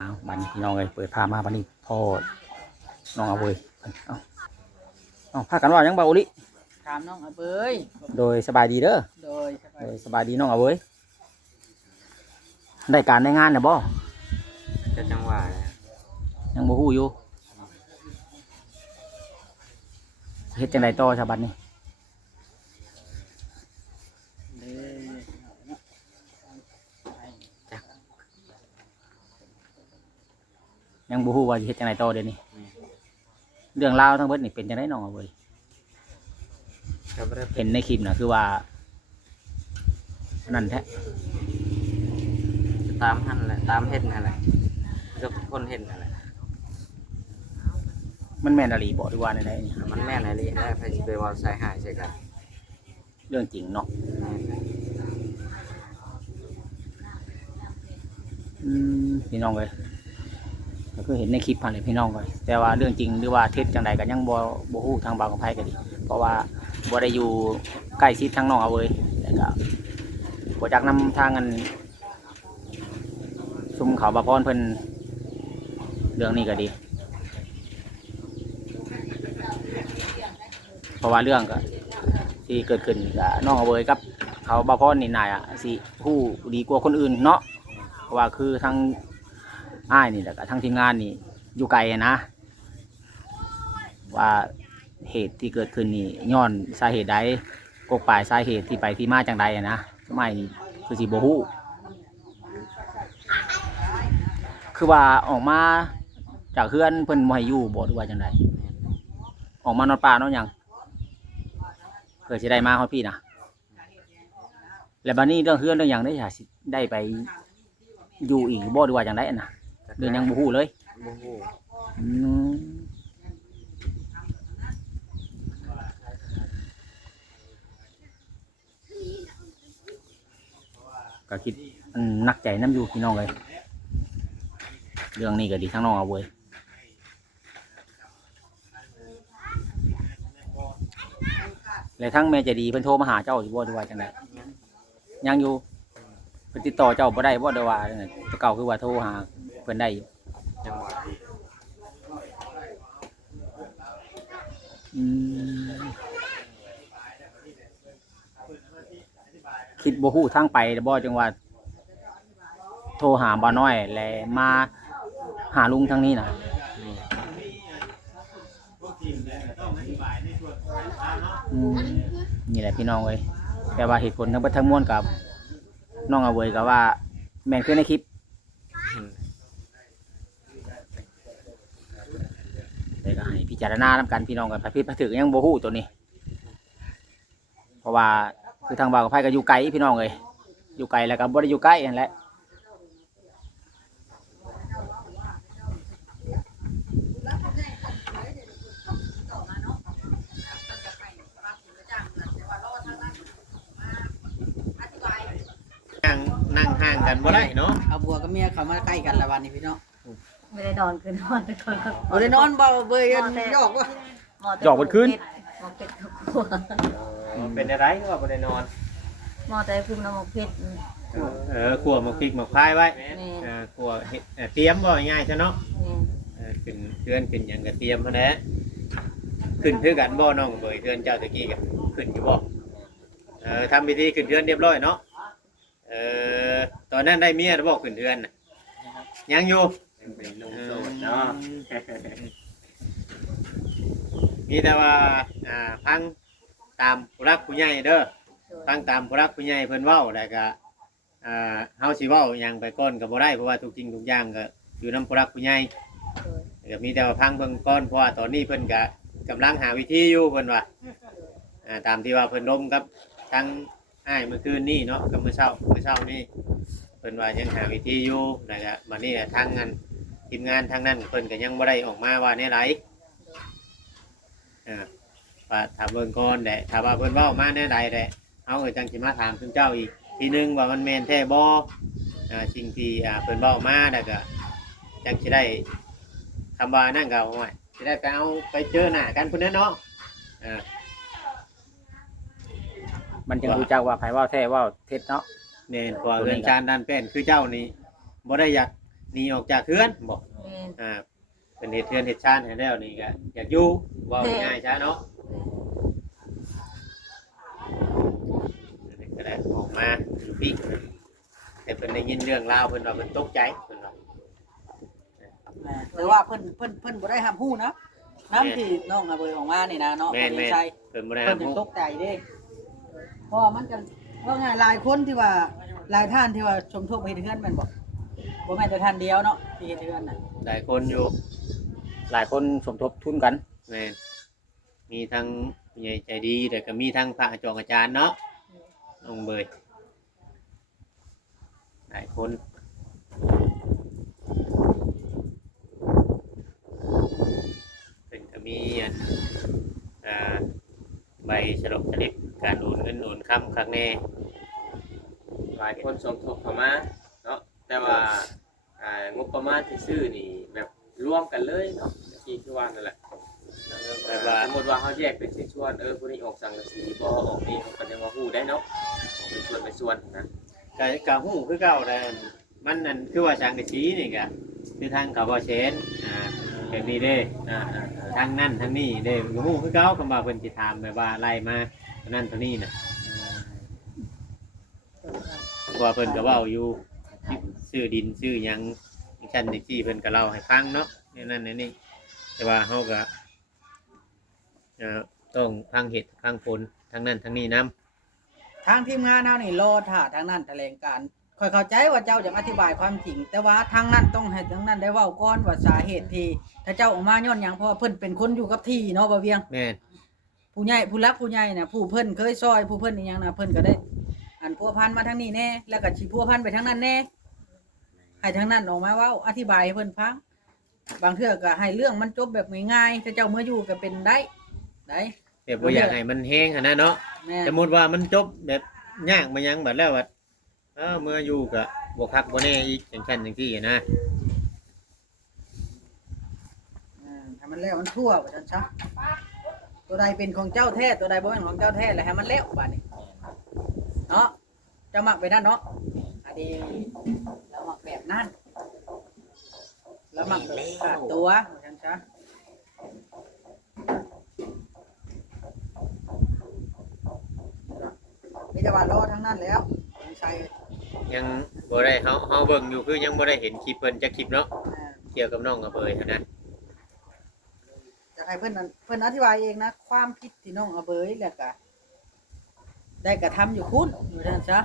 บัดนพี่น้องเลยเปิดพามาบัดนี้พ่อน้องเอาเว้ยเอาพากันว่ายังเบาลิถามน้องเอาเบยโดยสบายดีเด้อโดยสบายดีน้องเอาเว้ยได้การได้งานเนี่ยบ่จะจังหวะยังบ่ฮู้อยู่เฮ็ดจังไดต่อชาวบ้านนี่ยังบ่ฮู้ว่าสิเฮ็ดจังไดต่อเดี๋ยวนี้เรื่องราวทั้งเบิดนี่เป็นจังไดน้องเอาเว้ยเห็นในคลิปน่ะคือว่านั่นแท้ตามหันแหละตามเห็นนั่นแหละก็คนเห็นนั่นแหละ มันแม่นอลีบ่หรือว่าในใดนี่มันแม่นอะไรได้ใครจะไปว่าใส่หายใส่กันเรื่องจริงเนาะพี่น้องเลยก็คือเห็นในคลิปผ่านเลยพี่น้องเลยแต่ว่าเรื่องจริงหรือว่าเท็จจังใดกันยังบ่ฮู้ทางบางของไผก็ดีเพราะว่าบ่ได้อยู่ใกล้ชิดทางน้องเอาเลยแล้วก็บ่จักนำทางกันซุมเขาบาพรเพิ่นเรื่องนี้ก็ดีเพราะว่าเรื่องก็ที่เกิดขึ้นกับน้องเอาเลยกับเขาบาพรนี่นายอ่ะสิฮู้ดีกว่าคนอื่นเนาะเพราะว่าคือทางอ้ายนี่แหละกับทางทีมงานนี่อยู่ไกลนะว่าเหตุที่เกิดขึ้นนี่ย้อนสาเหตุใดกกปลายสาเหตุที่ไปที่มาจังใดนะสมัยนี้คือสิบ่ฮู้คือว่าออกมาจากเฮือนเพิ่นบ่ให้อยู่บ่หรือว่าจังใดออกมานอนป่านอนหยังเพื่อสิได้มาฮอดพี่นะแล้วบัดนี้เรื่องเฮือนเรื่องหยังได้สิได้ไปอยู่อีกบ่หรือว่าจังได๋น่ะเรื่องยังบ่ฮู้เลยบ่ฮู้ก็คิดนักใจน้ำอยู่พี่น้องเลยเรื่องนี้ก็ดีทั้งน้องเอาเว้ยและทั้งแม่ใจดีเพิ่นโทรมาหาเจ้าอยู่บ่หรือว่าจังได๋ยังอยู่เพิ่นติดต่อเจ้าบ่ได้บ่ได้ว่าจังได๋แต่เก่าคือว่าโทรหาเพิ่นได้อยู่จังหวะคิดบ่ฮู้ทางไปบ่จังว่าโทรหาบ่น้อยและมาหาลุงทางนี้น่ะนี่แหละพี่น้องเว้ยแต่ว่าเหตุผลทั้งเบิดทั้งมวลกับน้องเอาเว้ยก็ว่าแม่นคือในคลิปแต่ก็ให้พิจารณานำกันพี่น้องกันพระพิษพระถึกยังบ่ฮู้ตัวนี้เพราะว่าคือทางบ่าวกับไผก็อยู่ไกลพี่น้องเอ้ยอยู่ไกลแล้วก็บ่ได้อยู่ใกล้นั่นแหละนั่งห่างกันบ่ได้เนาะเอาบัวกับเมียเขามาใกล้กันละวันนี้พี่น้องไม่ได้นอนคืนนอนแต่คนก็ บ่ได้นอนเบาเบยกันหยอกว่าหยอกบนคืนหมอเป็ดกับบัวเป็นอะไรก็ว่าบ่ได้นอนหมอแต่คุมน้ำหมกเพชรขัวหมกพริกหมกพายไว้ขัวเตรียมบ่ง่ายซะเนาะขึ้นเทือนขึ้นหยังก็เตรียมเท่านั้นขึ้นคือกันบ่น้องเบยเทือนเจ้าตะกี้ก็ขึ้นอยู่บ่ทำพิธีขึ้นเทือนเรียบร้อยเนาะตอนนั้นได้เมียหรือบอกขึ้นเทือนน่ะยังอยู่เป็นนุ่มโสดเนาะมีแต่ว่าพังตามผู้รักผู้ใหญ่เด้อฟังตามผู้รักผู้ใหญ่เพิ่นเว้าแล้วก็เฮาสิเว้าหยังไปก่อนก็บ่ได้เพราะว่าทุกจริงทุกอย่างก็อยู่นำผู้รักผู้ใหญ่ก็มีแต่ว่าพังเบิ่งก่อนเพราะว่าตอนนี้เพิ่นก็กำลังหาวิธีอยู่เพิ่นว่าตามที่ว่าเพิ่นล้มกับทั้งอ้ายเมื่อคืนนี้เนาะกับเมื่อเช้านี่เพิ่นว่ายังหาวิธีอยู่แล้วก็บัดนี้ทางงานทีมงานทางนั้นเพิ่นก็ยังบ่ได้ออกมาว่าแนวใดว่าถ้าเบิ่งก่อนแหละถ้าว่าเพิ่นเว้ามาแนวใดแหละเฮาก็จังสิมาถามถึงเจ้าอีกทีนึงว่ามันแม่นแท้บ่สิ่งที่เพิ่นเว้ามาแล้วก็จังสิได้คำว่านั่นก็โอ้ยสิได้ไปเอาไปเจอหน้ากันพุ่นเนาะมันจึงรู้จักว่าไผว่าแท้ว่าเท็จเนาะแน่นกว่าเรื่องการดันเป็นคือเจ้านี่บ่ได้อยาก หนีออกจากเฮือนบ่ แม่น เป็นเฮ็ดเฮือนเฮ็ดชานให้แล้วนี่ก็อยากอยู่เว้าง่ายๆซะเนาะนี่ก็ได้ออกมาอยู่พี่แต่เพิ่นได้ยินเรื่องราวเพิ่นว่าเพิ่นตกใจเพิ่นว่า หรือว่าเพิ่นบ่ได้ห้ามฮู้นะน้ำที่น้องอาเบยออกมานี่นะเนาะ แม่น ใช่ เพิ่นบ่ได้ เพิ่ รั น บ จะ รู้ ตกใจเด้เพราะว่ามันกันว่าไงหลายคนที่ว่าหลายท่านที่ว่าชมทบเฮ็ดเฮือนแม่นบ่บ่แม่นแต่ท่านเดียวเนาะที่เฮ็ดเฮือนน่ะ หลายคนอยู่ หลายคนสมทบทุนกัน แม่นมีทั้งผู้ใหญ่ใจดีแต่ก็มีทั้งพระอาจารย์อาจารย์เนาะน้องเบยหลายคนเป็นก็มีอ่าใบฉลองสลิปการโอนเงินโอนคำครั้งแน่ หลายคนสมทบเข้ามาเนาะแต่ว่างบประมาณที่ซื้อนี่แบบร่วมกันเลยเนาะที่คือว่านั่นแหละสมมติว่าเขาแยกเป็นส่วนผู้นี้ออกสังกะสีบ่ออกนี่เขาก็จะมาฮู้ได้เนาะออกเป็นส่วนนะ กะหู้คือเก่าแต่มันนั่นคือว่าสังกะสีนี่กะคือทางเขาบ่เชนแบบนี้เด้ อ่า ทางนั่นทางนี้เด้ก็ฮู้คือเก่าคำว่าเพิ่นสิถามแบบว่าไล่มาเท่านั้นเท่านี้น่ะว่าเพิ่นก็เว้าอยู่ซื้อดินซื้อหยังชั้นที่เพิ่นก็เล่าให้ฟังเนาะนี่นั่นนี่แต่ว่าเฮาก็ต้องฟังเหตุฟังผลทางนั้นทางนี้นํ ทางทีมงานเฮานี่รอท่าทางนั้นแถลงการค่อยเข้าใจว่าเจ้าจะอธิบายความจริงแต่ว่าทางนั้นต้องให้ทางนั้นได้เว้าก่อนว่าสาเหตุที่ถ้าเจ้าออกมาย้อนหยังเพราะว่าเพิ่นเป็นคนอยู่กับที่เนาะบ่เวียง แม่น ผู้ใหญ่ผู้รักผู้ใหญ่น่ะผู้เพิ่นเคยซอยผู้เพิ่นอีหยังน่ะเพิ่นก็ได้อันพัวพันมาทางนี้แน่แล้วก็สิพัวพันไปทางนั้นแน่ให้ทางนั้นออกมาเว้าอธิบายให้เพิ่นฟังบางเทื่อก็ให้เรื่องมันจบแบบง่ายๆถ้าเจ้าเมื่ออยู่ก็เป็นได้ได้ แต่บ่อยากให้มันแห้งหั่นนะเนาะ แม่ สมมุติว่ามันจบแบบยากมายังบัดแล้วว่าเมื่ออยู่ก็บ่คักบ่แน่อีกจังซั่นจังซี่นะ ให้มันแล้วมันทั่วว่าซั่นซะตัวใดเป็นของเจ้าแท้ตัวใดบ่เป็นของเจ้าแท้แล้วให้มันแล้วบัดนี้เนาะเจ้ามักไปนั่นเนาะอันนี้เรามักแบบนั้นแล้วมักแบบขาดตัวว่าซั่นซะมีแต่ว่ารอทั้งนั้นแล้วใช่ ยังบ่ได้เฮาเบิ่งอยู่คือยังบ่ได้เห็นคลิปเพิ่นจักคลิปเนาะเกี่ยวกับน้องกับเบยหั้นนะ จะให้เพิ่นนั่นเพิ่นอธิบายเองนะความผิดที่น้องเอาเบยแล้วก็ได้กระทำอยู่คุณอยู่นั่นซะ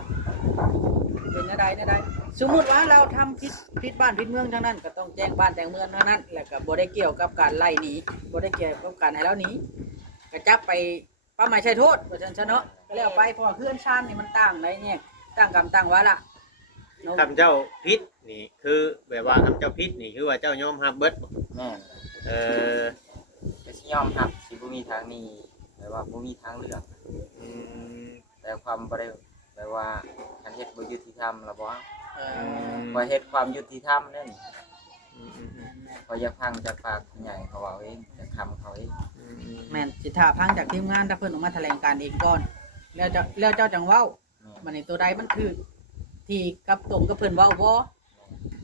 เป็นอะไรสมมุติว่าเราทำผิดบ้านผิดเมืองทั้งนั้นก็ต้องแจ้งบ้านแจ้งเมืองทั้งนั้นแล้วก็บ่ได้เกี่ยวกับการไล่หนีบ่ได้เกี่ยวกับการให้เราหนีก็จับไปป้าหมายใช้โทษว่าซั่นซะเนาะก็แล้วไปเพราะว่าเพื่อนชาตินี่มันต่างได้เนี่ยต่างกรรมต่างวาระเนาะ คำเจ้าผิดนี่คือแบบว่าคำเจ้าผิดนี่คือว่าเจ้ายอมรับเบิดบ่ แม่น เออ ก็สิยอมรับสิบ่มีทางนี้แต่ว่าบ่มีทางเลือก อืม แต่ความบ่ได้แปลว่าการเฮ็ดบ่ยุติธรรมล่ะบ่ เอ บ่เฮ็ดความยุติธรรมนั่น อืม ก็อยากฟังจากปากผู้ใหญ่เขาเว้าเองจากคำเขาเอง แม่นสิท่าพังจากทีมงานถ้าเพิ่นออกมาแถลงการเองก่อนแล้วเจ้าจังเว้า มันในตัวใดมันคือที่กับตรงกับเพิ่นเว้าบ่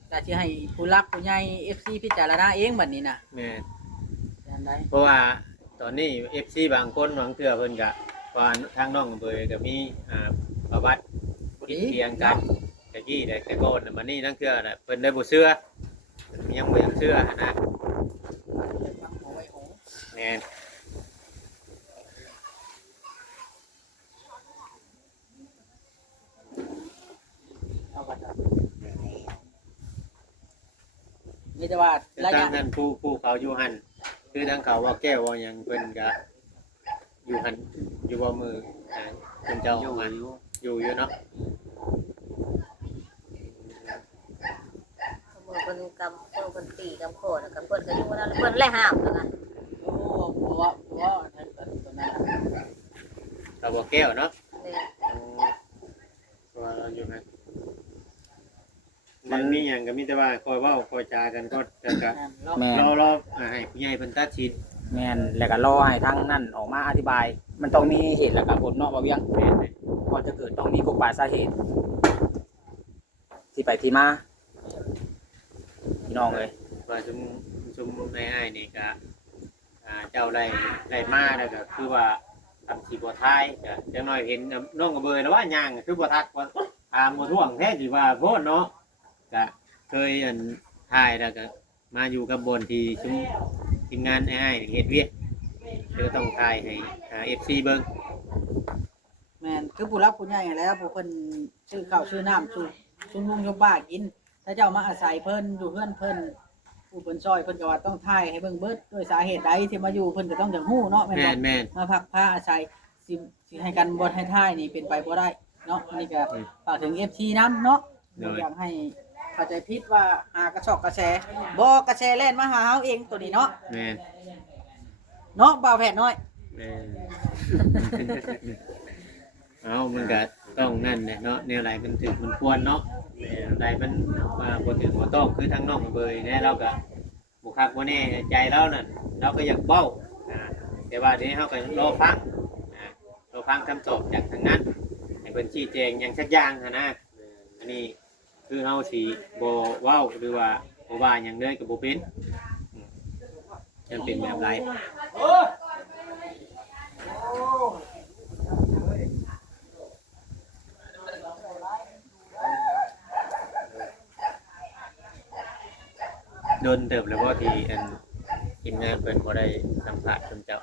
แต่สิให้ผู้รักผู้ใหญ่ FC พิจารณาเองบัดนี้น่ะ แม่น จังได๋ เพราะว่าตอนนี้ FC บางคนบางเทื่อเพิ่นก็ว่าทางน้องกับเบยก็มีประวัติผิดเพียงกันแต่กี้แต่ก่อนน่ะมันนี่นั่นคือน่ะเพิ่นได้บ่เชื่อเพิ่นยังบ่อยากเชื่อหั้นนะแม่น มีแต่ว่าระ ทาย ะ งนั้นผู้เขาอยู่หันคือทางเขาว่าแก้วว่าหยังเพิ่นก็อยู่หันอยู่บ่มือเพิ่นเจ้าอยู่หันอยู่เนาะ สมมุติเพิ่นกำเพิ่นตีกำโคดแล้วก็เพิ่นก็อยู่นั่นเพิ่นไล่ห้ามแล้วกัน โอ้บ่นั่นตัวนั้นน่ะ เราบ่แก้วเนาะ นี่ ว่าเราอยู่หันมันมีหยังก็มีแต่ว่าคอยเว้าคอยจากันก็จะ แม่น รอให้ผู้ใหญ่เพิ่นตัดสิน แม่นแล้วก็รอให้ทางนั้นออกมาอธิบาย มันต้องมีเหตุและก็ผลเนาะบ่เวียง แม่นไหม ก่อนจะเกิดต้องมีกฎหมายสาเหตุที่ไปที่มา พี่น้องเลย ว่าชุมอ้ายๆนี่ก็เจ้าได้มาแล้วก็คือว่าทำสีบัวไทยก็จังน้อยเห็นน้องกระเบยแล้วว่าย่างคือบัวทักว่าถามบัวท่วงแท้สิว่าโพดเนาะก็เคยถ่ายแล้วก็มาอยู่กับบนที่ชุมทีมงานอ้ายๆเฮ็ดเวียกคือต้องถ่ายให้FC เบิ่ง แม่นคือผู้รับผู้ใหญ่แล้วผู้เพิ่นชื่อข้าวชื่อน้ำชุมนุมชมบ้ากินถ้าเจ้ามาอาศัยเพิ่นอยู่เพื่อนเพิ่นผู้เพิ่นซอยเพิ่นก็ว่าต้องถ่ายให้เบิ่งเบิดด้วยสาเหตุใดที่มาอยู่เพิ่นก็ต้องจังฮู้เนาะแม่น แม่ บ่ นแม่น มาพักผ้าอาศัยสิให้กันบ่ให้ถ่ายนี่เป็นไปบ่ได้เนาะอันนี้ก็ฝากถึง FC นำเนาะอยากให้เข้าใจผิดว่าหากระชอกกระแสบ่กระแสแล่นมาหาเฮาเองตัวนี้เนาะ แม่น เนาะบ่าวแพทย์น้อย แม่น เอามันก็ต้องนั่นแหละเนาะแนวไหนมันถึงมันควรเนาะแนวใดมันบ่ถึงบ่ต้องคือทางน้องเบยเนี่ยเราก็บ่คักบ่แน่ใจเรานั่นเราก็อยากเว้าแต่ว่าเดี๋ยวเฮาก็รอฟังรอฟังคำตอบจากทางนั้นให้เพิ่นชี้แจงหยังสักอย่างนะอันนี้คือเฮาสิบ่เว้าหรือว่าบ่ว่าหยังเลยก็บ่เป็นมันเป็นแบบไรโดนเติบแล้วบ่ที่ทีมงานเพิ่นบ่ได้สัมภาษณ์เจ้า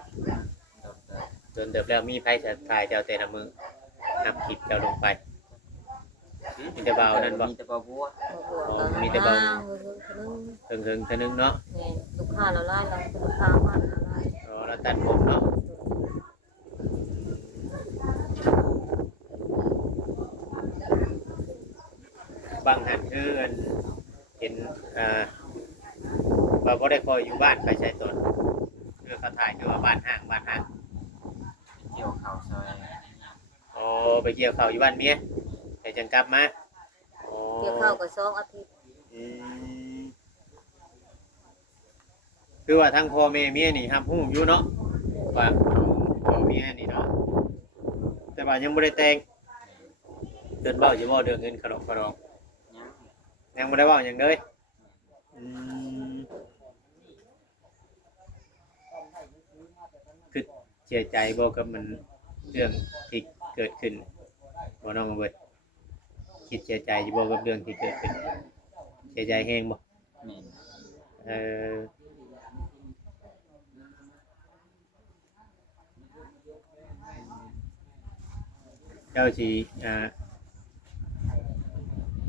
โดนเติบแล้วมีไผจะถ่ายเจ้าแต่ละมื้อนำคลิปเจ้าลงไปมีแต่เบานั่นบ่ มีแต่บ่บัว มีแต่เบา เพิ่น เพิ่งๆเท่านึงเนาะ แม่นลูกค้าเราไล่เราลูกค้ามาไล่ รอแล้วตัดผมเนาะบางหันคือเห็นว่าบ่ได้คอยอยู่บ้านไปใช้ตนคือเขาถ่ายคือว่าบ้านห่าง เกี่ยวข้าวซอย อ๋อไปเกี่ยวข้าวอยู่บ้านเมียแต่จังกลับมาอ๋อ เกี่ยวข้าวก็2อาทิตย์ อืมคือว่าทั้งพ่อแม่เมียนี่รับรู้อยู่เนาะว่าพ่อเมียนี่เนาะแต่ว่ายังบ่ได้แต่งเดินเว้าอยู่บ่เรื่องเงินขนมยังบ่ได้เว้าหยังเลยอืมคือเสียใจบ่กับมันเรื่องที่เกิดขึ้นบ่น้องเบิดคิดเสียใจอยู่บ่กับเรื่องที่เกิดขึ้นเสียใจแฮงบ่ แม่น เออเจ้าสิ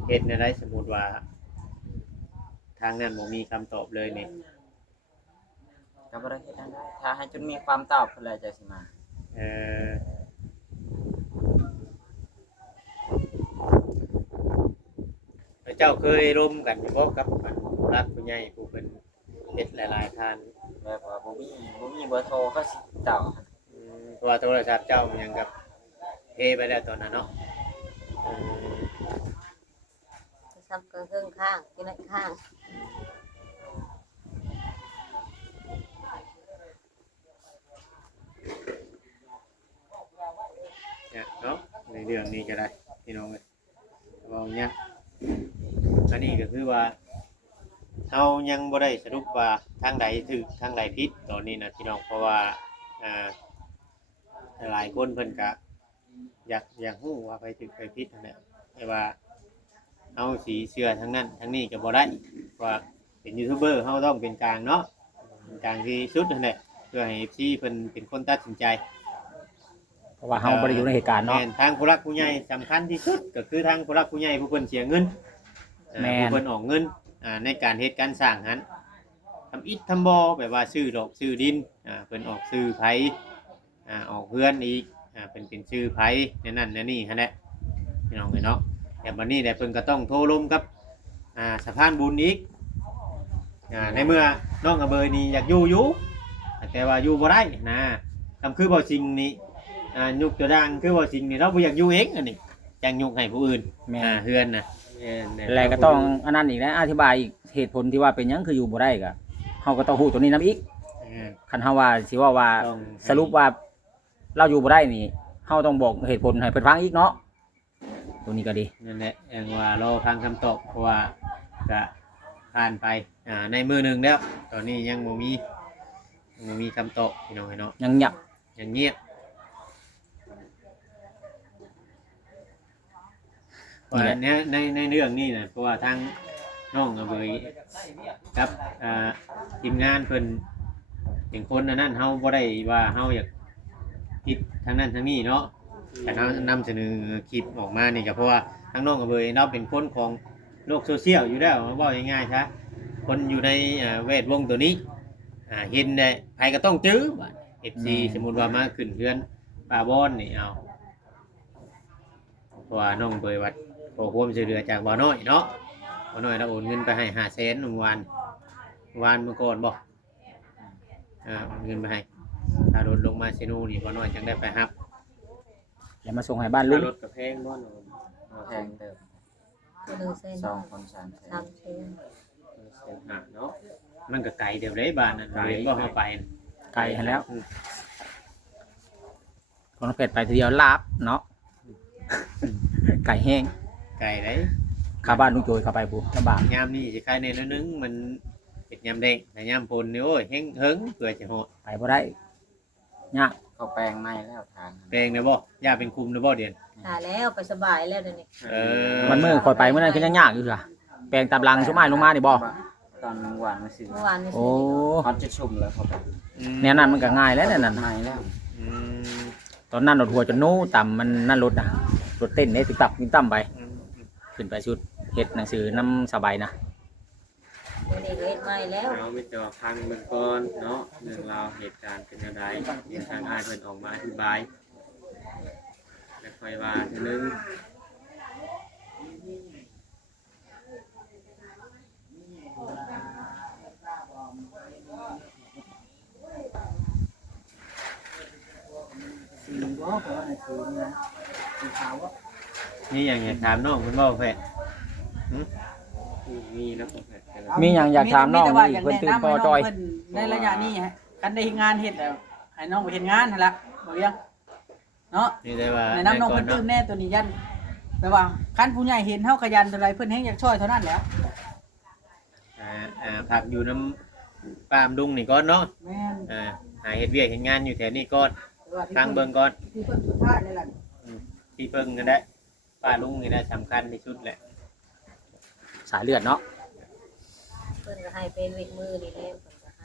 เฮ็ดในไรสมมุติว่าทางนั้นบ่มีคำตอบเลยนี่ ก็บ่ได้เฮ็ดอันใดถ้าให้จนมีความตอบเพิ่นแล้วจะสิมา เออแล้วเจ้าเคยร่วมกันอยู่บ่กับผู้รักผู้ใหญ่ผู้เป็นเฮ็ดหลายๆท่าน แบบว่าบ่มีเบอร์โทรก็สิเจ้า เพราะว่าโทรศัพท์เจ้ามันยังกับเทไปแล้วตอนนั้นเนาะอืม ซ้ำก็ครึ่งข้างกินข้าง เนี่ยเนาะในเรื่องนี้ก็ได้พี่น้องเลยเอาเนี่ยอันนี้ก็คือว่าเรายังบ่ได้สรุปว่าทางใดถูกทางใดผิดตอนนี้นะพี่น้องเพราะว่าหลายคนเพิ่นก็อยากรู้ว่าไปถูกไปผิดนั่นแหละแต่ว่าเอาสีเชื่อทางนั้นทางนี้ก็บ่ได้ว่าเป็นยูทูบเบอร์เราต้องเป็นกลางเนาะเป็นกลางที่สุดนั่นแหละเพื่อให้ FC เพิ่นเป็นคนตัดสินใจ เพราะว่าเฮาบ่ได้อยู่ในเหตุการณ์เนาะ แม่นทางผู้รักผู้ใหญ่สำคัญที่สุดก็คือทางผู้รักผู้ใหญ่ผู้เพิ่นเสียเงิน แม่น ผู้เพิ่นออกเงินในการเฮ็ดการสร้างนั้นทำอิฐทำบ่อแบบว่าซื้อดอกซื้อดินเพิ่นออกซื้อไผออกเพื่อนอีกเป็นชื่อไผนั่นนี่หั่นแหละพี่น้องเอ้ยเนาะแต่บัดนี้ได้เพิ่นก็ต้องโทรลมกับสะพานบุญอีกในเมื่อน้องกระเบยนี่อยากอยู่แต่ว่าอยู่บ่ได้นะทำคือบ่จริงนี่ยุกตัวดังคือบ่จริงนี่เราบ่อยากอยู่เองอันนี้จังยุกให้ผู้อื่น แม่น เฮือนน่ะ แล้วก็ต้องอันนั้นอีกนะอธิบายอีกเหตุผลที่ว่าเป็นหยังคืออยู่บ่ได้ก็เฮาก็ต้องฮู้ตัวนี้นํอีกคันเฮาว่าสิว่า ต้อง สรุปว่าเราอยู่บ่ได้นี่เฮาต้องบอกเหตุผลให้เพิ่นฟังอีกเนาะตัวนี้ก็ดี นั่นแหละอย่างว่ารอฟังคำตอบเพราะว่าก็ท ผ่านไปในมือหนึงแล้วตอนนี้ยังบ่มีคำตอบพี่น้องเนาะ ยังเงียบ ยังเงียบว่าเนี่ยในเรื่องนี้นะเพราะว่าทางน้องเบยกับทีมงานเพิ่นเป็นคนอันนั้นเฮาบ่ได้ว่าเฮาอยากคิดทางนั้นทางนี้เนาะแต่เฮานำเสนอคลิปออกมานี่ก็เพราะว่าทางน้องเบยเราเป็นคนของโลกโซเชียลอยู่แล้วเว้าง่ายๆซะคนอยู่ในแวดวงตัวนี้เห็นได้ใครก็ต้องจื้อบัด FC สมมุติว่ามาขึ้นเรือนป่าบอนนี่เอาเพราะว่าน้องเบยวัดขอความช่วยเหลือจากบ่อน้อยเนาะบ่อน้อยเราโอนเงินไปให้500,000เมื่อวานเมื่อก่อนบ่โอนเงินไปให้ถ้าโดนลงมาเซโนนี่บ่อน้อยจังได้ไปรับ แล้วมาส่งให้บ้านลุง รถกับแพงบ่เนาะ แพงเติม คือหนึ่งเส้น 2 คน 3 สามเส้น เส้นหาเนาะ มันก็ไกลเดี๋ยวเลยบ้านนั้นเห็นบ่เฮาไป ไกลให้แล้วคนเผ็ดไปทีเดียวลาบเนาะ ไก่แห้ง ไกลเลย ข้าบ้านลุงโจยเข้าไปบุลำบาก ยามนี้สิขายในน้อยนึงมันเป็นยามแดงแต่ยามพลนี่โอ้ยเฮงเฮิงเพื่อจะฮอด ไปบ่ได้ยาก เขาแปลงใหม่แล้วทาง แปลงได้บ่ย่าเป็นคุมได้บ่เดือน หาแล้วไปสบายแล้วเดี๋ยวนี้ มันมือคอยไปเมื่อนั้นก็ยังยากอยู่ค่ะแปลงตามรังชุบไม้ลงมานี่บ่ ตอนหวานมาซื้อ เมื่อวานนี้ โอ้ เขาจะชุ่มแล้วเขาไป แนวนั้นมันก็ง่ายแล้วแนวนั้น ใหม่แล้ว อืม ตอนนั้นรถหัวจนนู้ต่ำมันนั่นรถนะรถเต้นเนี่ยติดตับยิ่งต่ำไป อืม ขึ้นไปชุดเฮ็ดหนังสือน้ำสบายนะ เดี๋ยวนี้ก็เฮ็ดใหม่แล้ว เราไม่จะพังเบื้องต้นเนาะเรื่องราวเหตุการณ์เป็นอะไรทางอายเพิ่นออกมาอธิบายแล้วค่อยว่าเทื่อนึง สีบ่เพราะว่าในสีนี่นะสีขาวว่า นี่อย่างอยากถามน้องเพิ่นบ่แพทย์ มีนะผมเห็นกัน มีอย่างอยากถามน้อง แต่ว่า อี อก ยาก เพิ่น แนะ ตื่น นำ พอ ให้น้ จ อ อง ย เพิ่นในระยะนี้ฮะกันได้งานเฮ็ดแล้วให้น้องไปเฮ็ดงานนั่นล่ะบ่เรียงเนาะ นี่ได้ว่า แนะนำน้องเพิ่นตื่นแน่ตัวนี้ยันแปลว่าคันผู้ใหญ่เห็นเฮาขยันเท่าไรเพิ่นแฮงอยากช่วยเท่านั้นแหละ ผักอยู่น้ำปามดุงนี่ก่อนเนาะ แม่น หาเฮ็ดเวียกเฮ็ดงานอยู่แถวนี้ก่อน แต่ว่าที่ ฟังเบิ่งก่อน ที่เพิ่นสุดท้ายนี่แหละ ที่เพิ่งกันได้ป้าลุงนี่ได้สำคัญที่สุดแหละ สายเลือดเนาะ เพิ่นก็ให้เป็นเวทมือนี่แหละ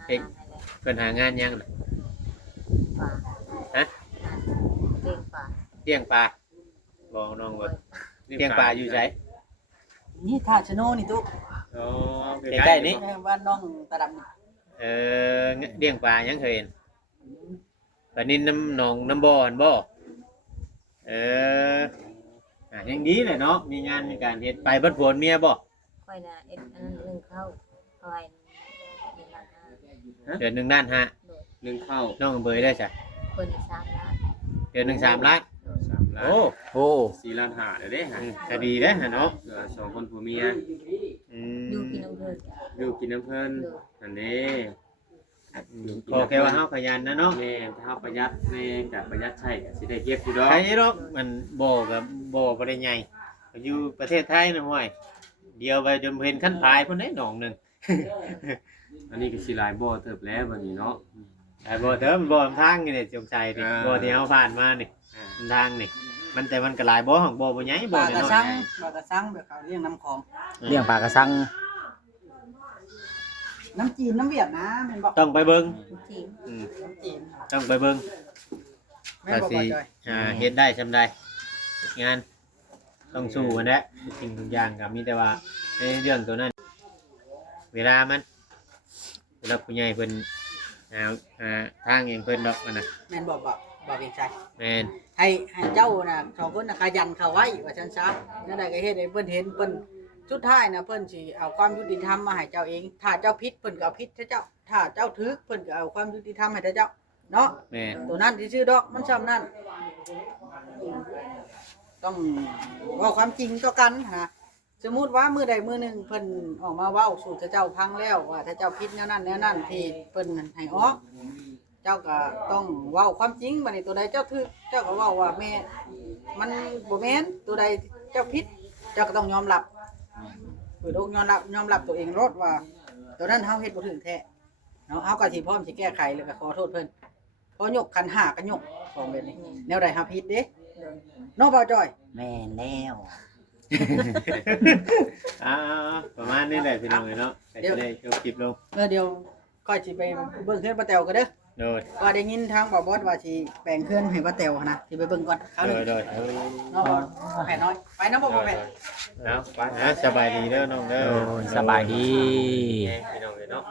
เพิ่นก็หาให้แล้ว เพิ่นหางานยังน่ะ ป่า ฮะ เก่งป่า เลี้ยงปลาบอกน้องก่อนเลี้ยงปลาอยู่ไส นี่ท่าชะโนนี่ตุ๊ก อ๋อ ใกล้ๆนี่ บ้านน้องตาดำนี่ เลี้ยงปลายังเคยเห็นปลานินน้ำหนองน้ำบ่อหั่นบ่ยังดีเลยเนาะมีงานมีการเฮ็ดไปเบิดผัวเมียบ่ ค่อยน่ะเอ็ดอันนั้นหนึงเข้าค่อยนี่ละนะ เดือนหนึ่งล้านห้า โดด หนึ่งเข้า น้องเบยได้จ้ะ เพิ่น3ล้าน เดือนหนึ่ง3 ล้าน 3 ล้าน โอ้ โอ้ 4 ล้าน5เด้อฮะ ก็ดีเด้อเนาะ เหลือ2คนผัวเมีย อยู่กินน้ำเพิ่น อยู่กินน้ำเพิ่น โดด นั่นเด้อยู่กิน พอแค่ว่าเฮาขยันนะเนาะ แม่ถ้าเฮาประหยัดแม่ก็ประหยัดใช้ก็สิได้เก็บอยู่ดอก ใครเนาะมันบ่กับบ่ได้ใหญ่อยู่ประเทศไทยนะห้วยเดียวไปจนเห็นขั้นพายพุ่นได้หนองหนึง อันนี้ก็สิหลายบ่เติบแล้วบัดนี้เนาะ แต่บ่เด้อมันบ่ทางนี่จงใจนี่ อ่า บ่ที่เฮาผ่านมานี่ อ่า มันทางนี่มันแต่มันก็หลายบ่ของบ่ใหญ่ ป บ่ ลาก น้ ระ อย ซังปลากระซังแบบเขาเรียกน้ำของ เลี้ยงปลากระสัง น้ำจีนน้ำเวียดนะแม่นบ่ ต้องไปเบิ่ง ทุกทีม อืม น้ำจีน ต้องไปเบิ่ง แม่นบ่บ่จอย เฮ็ดได้ซำใดงานต้องสู้กันแหละทุกสิ่งทุกอย่างก็มีแต่ว่าในเรื่องตัวนั้น เวลามันเวลาผู้ใหญ่เพิ่นทางเองเพิ่นดอกมันน่ะ แม่นบ่เพียงใจ แม่น ให้เจ้าน่ะสองคนน่ะขยันเข้าไว้ว่าซั่นซะนั่นได้ก็เฮ็ดให้เพิ่นเห็นเพิ่นสุดท้ายน่ะเพิ่นสิเอาความยุติธรรมมาให้เจ้าเอง ถ้าเจ้าผิดเพิ่นก็เอาผิดให้เจ้า ถ้าเจ้าถูกเพิ่นก็เอาความยุติธรรมให้เจ้าเนาะ แม่น ตัวนั้นที่ชื่อดอกมันซ้ำนั่นต้องเว่าความจริงต่อกันนะสมมุติว่ามือใดมือหนึ่งเพิ่นออกมาเว้าสู่เจ้าพังแล้วว่าถ้าเจ้าผิดแนวนั้นแนวนั้นที่เพิ่นให้ออก เจ้าก็ต้องเว้าความจริงบัดนี้ตัวใดเจ้าถูกเจ้าก็เว้าว่าแม่มันบ่แม่นตัวใดเจ้าผิดเจ้าก็ต้องยอมรับ เปิดอกยอมรับตัวเองรอดว่าตัวนั้นเฮาเฮ็ดบ่ถึงแท้เนาะเฮาก็สิพร้อมสิแก้ไขแล้วก็ขอโทษเพิ่นพอยกคัน5ก็ยกของแบบนี้แนวใดเฮาผิดเด้เนาะบ่าวจ้อย แม่นแล้ว ประมาณนี้แหละพี่น้องเนาะแต่จะได้จบคลิปลง เดี๋ยวค่อยสิไปเบิ่งเฮือนป้าแตวกันเด้อ โดย ว่าได้ยินทางบ่าวบอสว่าสิแปลงเฮือนให้ป้าแตวนะสิไปเบิ่งก่อนเอา โด เลย โดย เนาะแผ่น้อยไปนะบ่แผ่ เอาไปสบายดีเด้อน้องเด้อ โอ้ยสบายดี พี่น้องเลยเนาะ